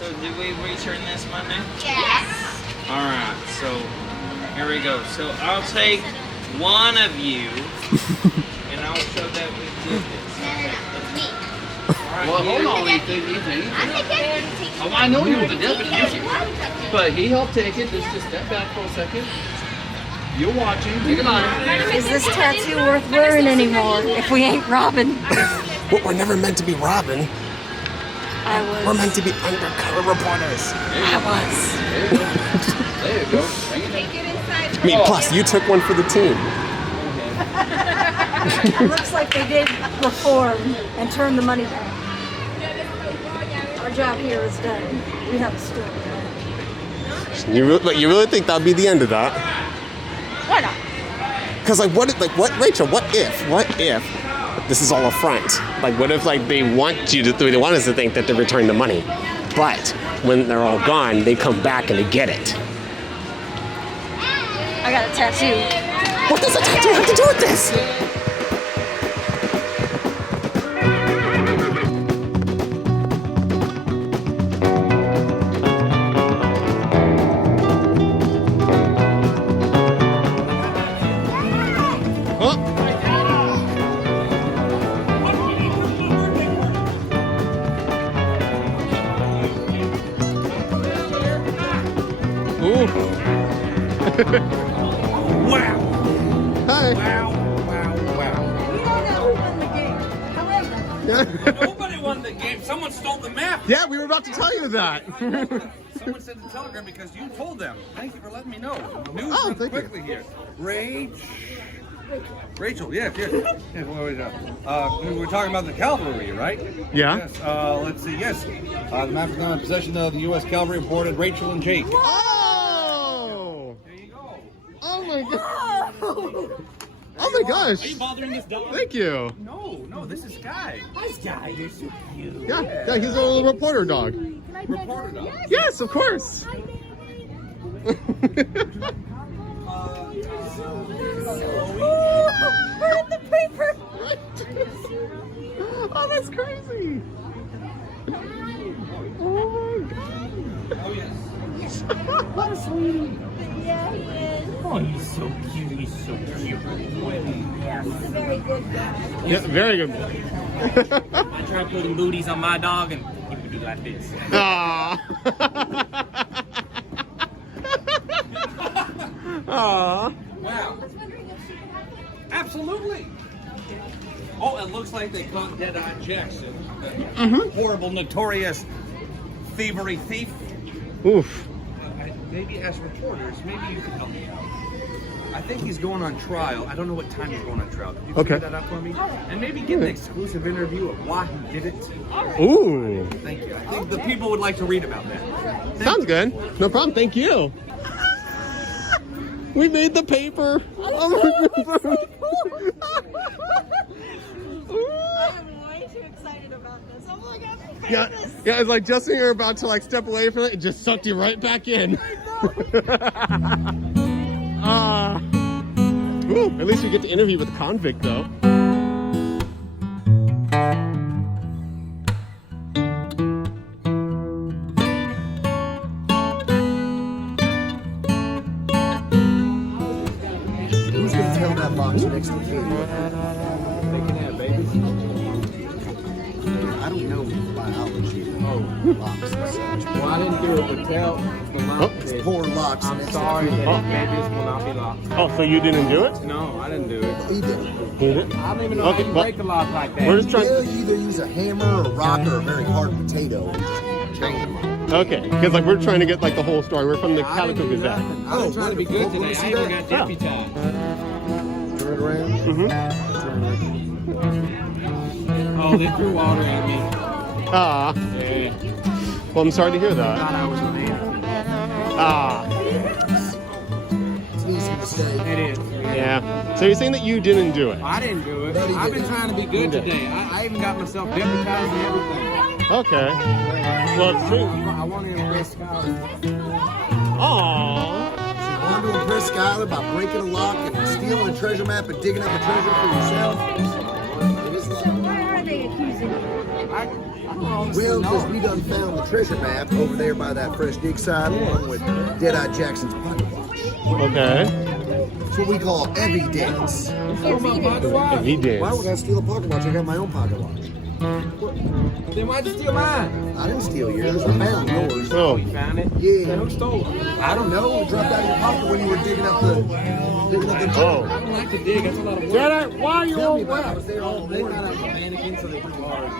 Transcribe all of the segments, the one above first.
So did we return this Monday? Yes. All right. So here we go. So I'll take one of you, and I'll show that we did this. No, me. Right, Well, hold on, Ethan. Oh, I know you were the deputy, but he helped take it. Just step back for a second. You're watching. Take it on. Is this tattoo worth wearing anymore if we ain't robbing? Well, we're never meant to be robbing. I was. We're meant to be undercover reporters. I was. There you go. Bring it in. I mean, plus, you took one for the team. It looks like they did reform and turn the money back. Our job here is done. We have a story. You really think that'll be the end of that? Why not? Because what, Rachel? What if this is all a front? Like, what if they want us to think that they returned the money, but when they're all gone, they come back and they get it? I got a tattoo. What does a tattoo have to do with this? Wow. Hi. Wow. We don't know who won the game. However, Nobody won the game. Someone stole the map. Yeah, we were about to tell you that. Someone sent a telegram because you told them. Thank you for letting me know. News Oh, runs thank you. quickly here. Rachel, yes. Yeah, we were talking about the cavalry, right? Yeah. Yes. Let's see. Yes. The map is now in possession of the U.S. Cavalry reported Rachel and Jake. Oh! There you go. Oh my god! Oh my gosh! Are you bothering this dog? Thank you. No, this is Sky. This guy, you're so cute. Yeah, he's a little reporter dog. Reporter dog. Yes, of course. we're in the paper. Oh, that's crazy. Oh my god. Oh, yes. What a sweetie. Yeah, he is. Oh, he's so cute. He's so cute. He's a very good guy. Yeah, very good boy. I try putting booties on my dog, and he would do like this. Aww. Aww. Wow. Absolutely. Oh, it looks like they caught Dead-Eye Jackson. Horrible, notorious thievery thief. Oof. Maybe as reporters, maybe you could help me out. I think he's going on trial. I don't know what time he's going on trial. Could you Okay. figure that out for me? And maybe get an exclusive interview of why he did it. Ooh. Thank you. I think the people would like to read about that. Sounds good. No problem. Thank you. We made the paper. Oh my god. I am way too excited about this. Oh my god, Yeah, it's like just when you're about to step away from it, it just sucked you right back in. At least we get to interview with a convict though. Who's gonna tell that box next to me? They can have babies. I don't know biology. Locks and such. Well, I didn't do it, but tell the lock. Poor locks. I'm sorry that babies will not be locked. Oh, so you didn't do it? No, I didn't do it. You did. You did? I don't even know Okay, how you well, break a lock like that. We're just trying. You either use a hammer, a rock, or a very hard potato. Okay, because we're trying to get the whole story. We're from the I Calico didn't do Gazette. nothing. I've been trying to be good Let me today. see I even that. got deputized. Turn it around. Oh, they threw water at me. Ah, Yeah. well, I'm sorry to hear that. Thought I was a man. Ah, It's an easy mistake. It is. yeah. So you're saying that you didn't do it? I didn't do it. But he I've been didn't. trying to be good today. I even got myself deputized and everything. Okay. Well, it's true. I want to impress Skylar. Aww. You want to impress Skylar by breaking a lock and stealing a treasure map and digging up a treasure for yourself? So why are they accusing you? I Well, because we done found the treasure map over there by that fresh dig side, along with Deadeye Jackson's pocket watch. Okay. It's what we call evidence. Evidence. Why would I steal a pocket watch? I got my own pocket watch. Then why'd you steal mine? I didn't steal yours. I found yours. Oh. You found it? Yeah. Who stole it? I don't know. It dropped out of your pocket when you were digging up the. Oh. I don't like to dig. That's a lot of work. Jedi, why are you Tell all me about it. I wet? was there all They morning. got a mannequin, so they do hard.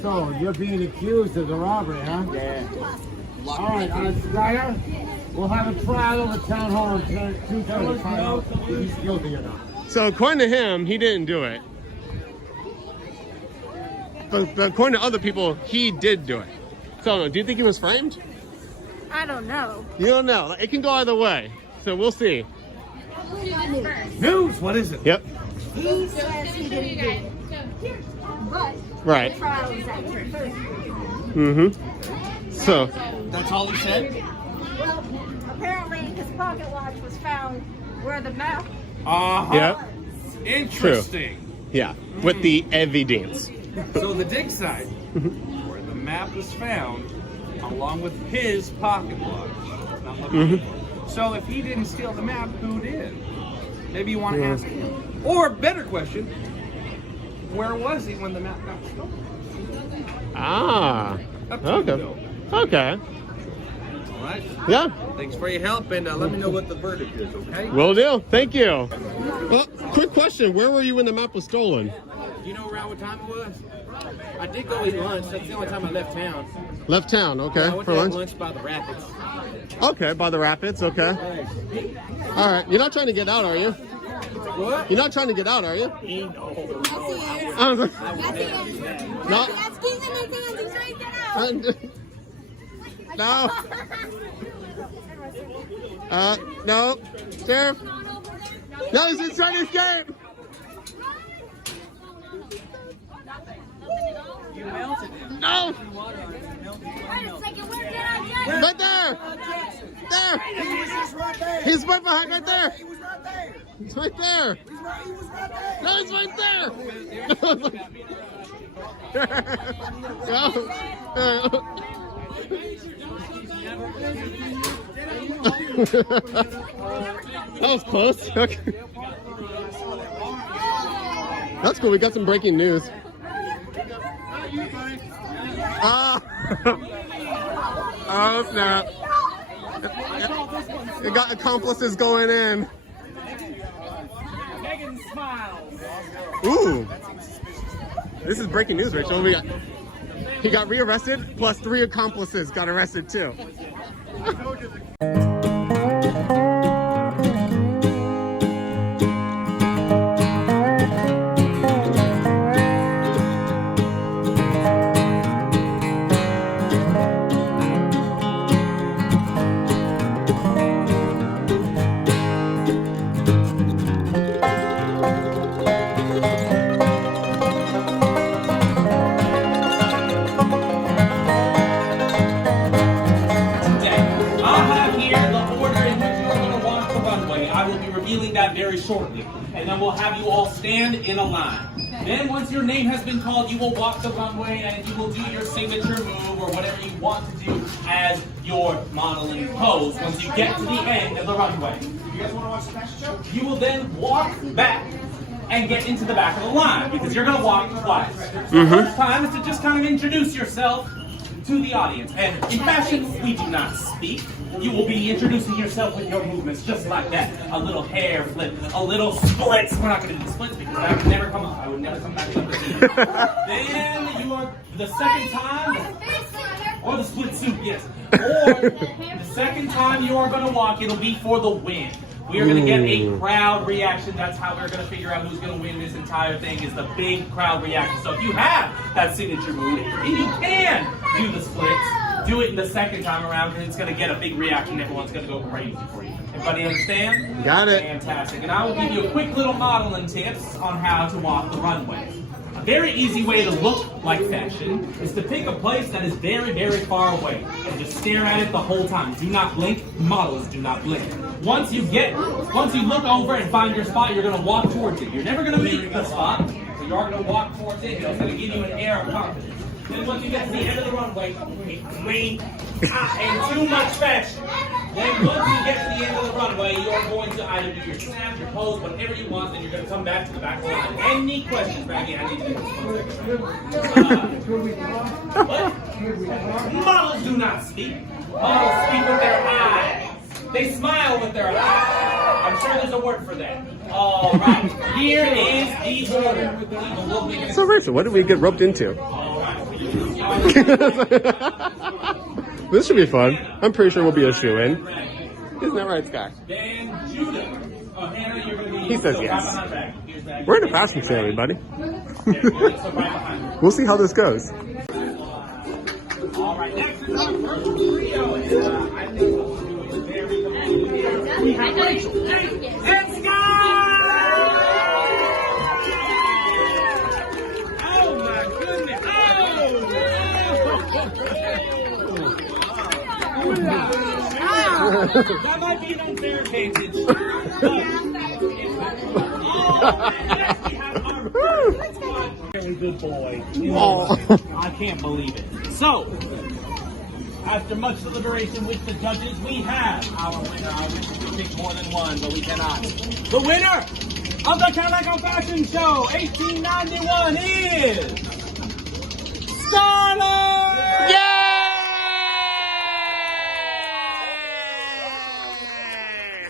So, you're being accused of the robbery, huh? Yeah. All right, Snyder, we'll have a trial over town hall at 2:30 to find out if he's guilty or not. So according to him, he didn't do it. But according to other people, he did do it. So do you think he was framed? I don't know. You don't know. It can go either way. So we'll see. News? What is it? Yep. He says he didn't do it. But Right. the trial is at 2:30. Mm-hmm. So, That's all he said? Well, apparently his pocket watch was found where the map Uh-huh. yeah. Interesting. Yeah. With the evidence. So the dig site, where the map was found, along with his pocket watch. Now look at it. So if he didn't steal the map, who did? Maybe you want to ask him. Or better question, where was he when the map got stolen? Ah. Up to you, Okay. Bill. Okay. All right. Yeah. Thanks for your help, and let me know what the verdict is, okay? Will do. Thank you. Quick question. Where were you when the map was stolen? You know around what time it was? I did go eat lunch. That's the only time I left town. Left town. Okay. I went For to have lunch? lunch by the rapids. Okay. By the rapids. Okay. All right. You're not trying to get out, are you? What? You're not trying to get out, are you? No. No. No. Sheriff. No, he's been trying to escape. No. Right there. There. He's right behind, right there. He's right there. No, he's right there. That was close. Okay. That's cool. We got some breaking news. Oh snap. It got accomplices going in. Ooh. This is breaking news, Rachel. He got rearrested, plus 3 accomplices got arrested too. That very shortly, and then we'll have you all stand in a line. Then once your name has been called, you will walk the runway and you will do your signature move or whatever you want to do as your modeling pose once you get to the end of the runway. You guys want to watch the fashion show? You will then walk back and get into the back of the line because you're going to walk twice. The first time is to just kind of introduce yourself to the audience. And in fashion, we do not speak. You will be introducing yourself with your movements just like that. A little hair flip, a little splits. We're not going to do the splits because that would never come up. I would never come back up again. Then you are, the second time, or the split suit, yes. Or the second time you are going to walk, it'll be for the win. We are going to get a crowd reaction. That's how we're going to figure out who's going to win this entire thing, is the big crowd reaction. So if you have that signature move, and you can do the splits, do it in the second time around, because it's going to get a big reaction. Everyone's going to go crazy for you. Everybody understand? Got it. Fantastic. And I will give you a quick little modeling tips on how to walk the runway. A very easy way to look like fashion is to pick a place that is very, very far away and just stare at it the whole time. Do not blink. Models do not blink. Once you look over and find your spot, you're going to walk towards it. You're never going to meet the spot, but you're You are going to walk towards it. It's going to give you an air of confidence. Then once you get to the end of the runway, and too much fetch. Then once you get to the end of the runway, you are going to either do your snap, your pose, whatever you want, and you're going to come back to the back of the line. Any questions, Maggie? I need to do this. What? Models do not speak. Models speak with their eyes. They smile with their eyes. I'm sure there's a word for that. All right. Here is the order. So Rachel, what did we get roped into? This should be fun. I'm pretty sure we'll be a shoe-in. Isn't that right, Scott? He says yes. We're in a fashion show, everybody. We'll see how this goes. All right, next is our first trio. I think we have Rachel and Scott! Oh my goodness! That might be an unfair advantage. Very good boy. I can't believe it. So, after much deliberation with the judges, we have our winner. I wish we could pick more than one, but we cannot. The winner of the Calico Fashion Show 1891 is Scarlett! Yay!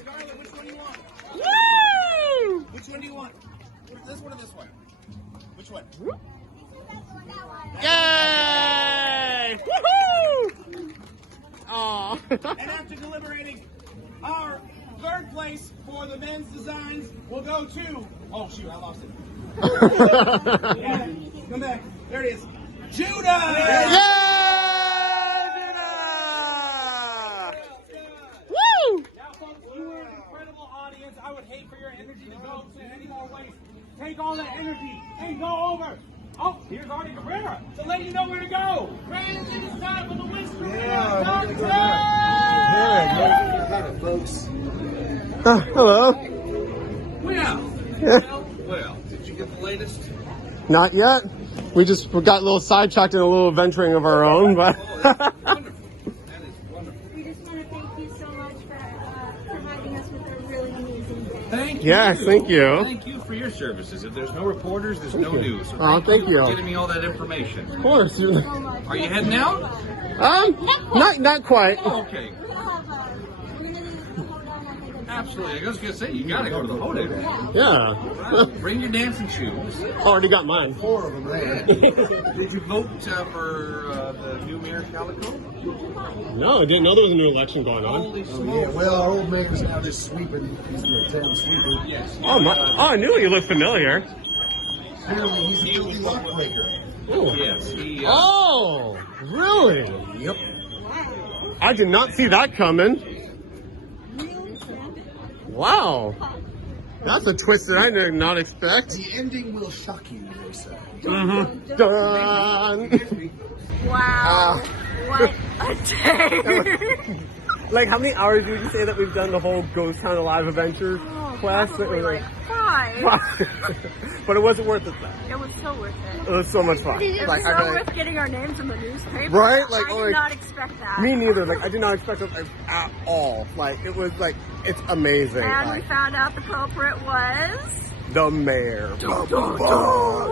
Scarlett, which one do you want? Woo! Which one do you want? This one or this one? Which one? Yay! Woohoo! Aw. And after deliberating, our third place for the men's designs will go to... Oh, shoot, I lost it. Yeah, come back. There it is. Judah! Yay! Woo! Now, folks, you are an incredible audience. I would hate for your energy to go to any more waste. Take all that energy and go over. Oh, here's already the river to let you know where to go. Grand, it is time for the Winster folks. Hello. Well, did you get the latest? Not yet. We got a little sidetracked in a little adventuring of our own, but. Wonderful. That is wonderful. We just want to thank you so much for providing us with a really amazing day. Thank you. Yes, thank you. Thank you for your services. If there's no reporters, there's no news. So Oh, thank you. for getting me all that information. Of course. Are you heading out? Not quite. Oh, okay. Absolutely. I was going to say, you got to go to the hoedown. Yeah. Bring your dancing shoes. Already got mine. 4 of them there. Did you vote for the new mayor, Calico? No, I didn't know there was a new election going on. Holy Yeah, smokes. well, our old man is now just sweeping. He's the town sweeper. Yes. Oh, I knew you looked familiar. Apparently, he's a guilty lockbreaker. Yes. He, Oh, really? Yep. I did not see that coming. Wow. That's a twist that I did not expect. The ending will shock you, they say. Mm-hmm. Done. Wow. What a day. Like, how many hours would you say that we've done the whole Ghost Town Alive Adventure quest? Probably like 5. But it wasn't worth it, though. It was so worth it. It was so much fun. It was Like, so I really- worth getting our names in the newspaper. Right? Like, I oh, did like- not expect that. Me neither. Like, I did not expect it like, at all. Like, it was like, it's amazing. And we Like, found out the culprit was... the mayor.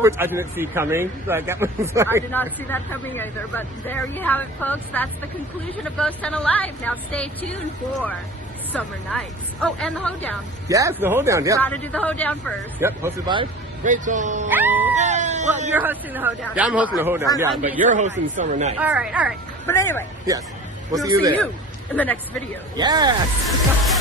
Which I didn't see coming. Like, that was like, I did not see that coming either, but there you have it, folks. That's the conclusion of Ghost Town Alive. Now stay tuned for Summer Nights. Oh, and the hoedown. Yes, the hoedown. Yep. Gotta do the hoedown first. Yep. Hosted by Rachel. Well, you're hosting the hoedown. Yeah, I'm hosting the hoedown. Yeah, I'm but doing you're Summer hosting Nights. Summer Night. All right. But anyway, Yes. We'll we'll see you there. you in the next video. Yes.